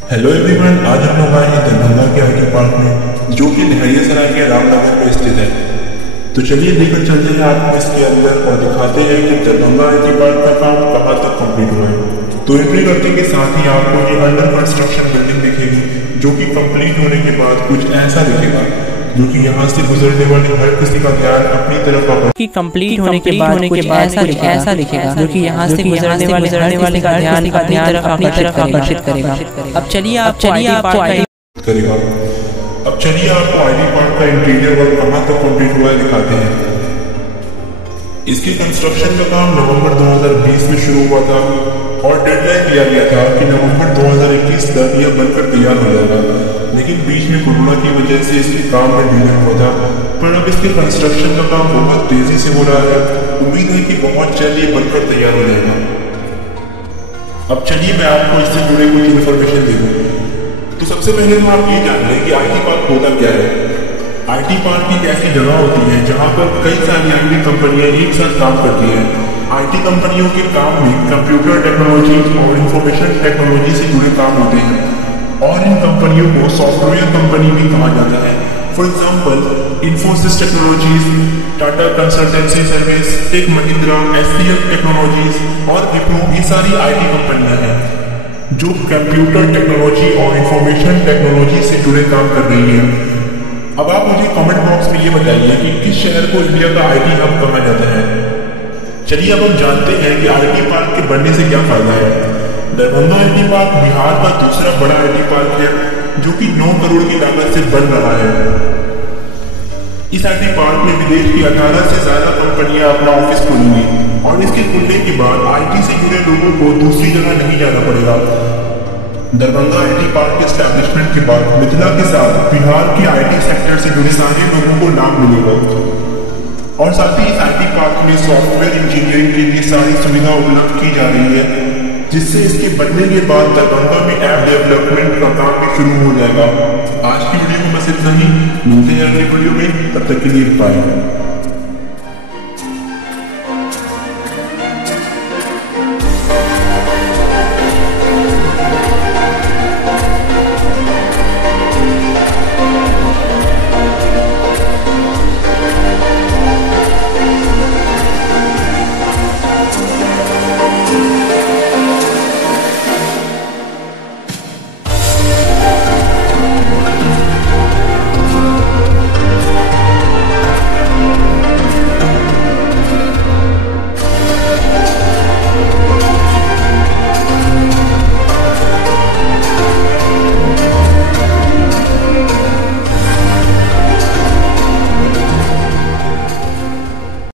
Hello everyone, आज हम लोग आए हैं दरभंगा के आईटी पार्क में, जो कि लहरियासराय के रामनगर में स्थित है। तो चलिए लेकर चलते हैं आपको इसके अंदर और दिखाते हैं कि दरभंगा आईटी पार्क का काम कहाँ तक कंप्लीट हुआ है। तो एंट्री करने के साथ ही आपको ये अंडर कंस्ट्रक्शन बिल्डिंग दिखेगी, जो कि कंप्लीट होने के बाद कुछ ऐसा दिखेगा, जो कि यहाँ से गुजरने वाले हर किसी का ध्यान अपनी तरफ आकर्षित कि कंप्लीट होने के बाद कुछ ऐसा दिखेगा जो कि यहाँ से गुजरने वाले का ध्यान अपनी तरफ आकर्षित करेगा। अब चलिए आपको करेगा। अब चलिए आपको आईटी पार्क का इंटीरियर वर्क कहाँ तक कंप्लीट हुआ है दिखाते हैं। इसकी कंस्ट्रक्शन का काम नवंबर 2020 में शुरू हुआ था और डेडलाइन दिया गया था कि नवंबर 2021 तक यह बनकर तैयार हो जाएगा, लेकिन बीच में कोरोना की वजह से इसके काम में डिले हुआ था। पर अब इसके कंस्ट्रक्शन का काम बहुत तेजी से हो रहा है। उम्मीद है कि बहुत जल्द ये बनकर तैयार हो जाएगा। अब चलिए मैं आपको इससे जुड़े कुछ इन्फॉर्मेशन दे दूँ। तो सबसे पहले तो आप ये जान लें कि आईटी पार्क होता क्या है। आईटी पार्क एक ऐसी जगह होती है जहाँ पर कई सारी आईटी कंपनियां एक साथ काम करती हैं। आईटी कंपनियों के काम में कंप्यूटर टेक्नोलॉजी और इंफॉर्मेशन टेक्नोलॉजी से जुड़े काम होते हैं, और इन कंपनियों को सॉफ्टवेयर कंपनी भी कहा जाता है। For example, Infosys technologies, Tata consultancy service, tech Mahindra, HCL technologies और विप्रो, ये सारी आईटी कंपनियां हैं जो कंप्यूटर टेक्नोलॉजी और इंफॉर्मेशन टेक्नोलॉजी से जुड़े काम कर रही हैं। अब आप मुझे कमेंट बॉक्स में ये बताइए कि किस शहर को इंडिया का आईटी हब कहा जाता है। चलिए अब हम जानते हैं कि आईटी पार्क के बनने से क्या फायदा है। दरभंगा आईटी पार्क बिहार का दूसरा बड़ा आईटी पार्क है, जो कि 9 करोड़ की लागत से बन रहा है। इस आईटी पार्क में विदेश की 18 से ज्यादा कंपनियां अपना ऑफिस खोलेंगी, और इसके खुलने के बाद आईटी से जुड़े लोगों को दूसरी जगह नहीं जाना पड़ेगा। दरभंगा आईटी पार्क के एस्टैब्लिशमेंट के बाद मिथिला के साथ बिहार के आईटी सेक्टर से जुड़े सारे लोगों को लाभ मिलेगा, और साथ ही इस आईटी पार्क में सॉफ्टवेयर इंजीनियरिंग के लिए सारी सुविधा उपलब्ध की जा रही है, जिससे इसके बनने के बाद दरभंगा में ऐप डेवलपमेंट का काम भी शुरू हो जाएगा। आज की वीडियो में बस इतना ही। मिलते हैं अगली वीडियो में, तब तक के लिए बाय।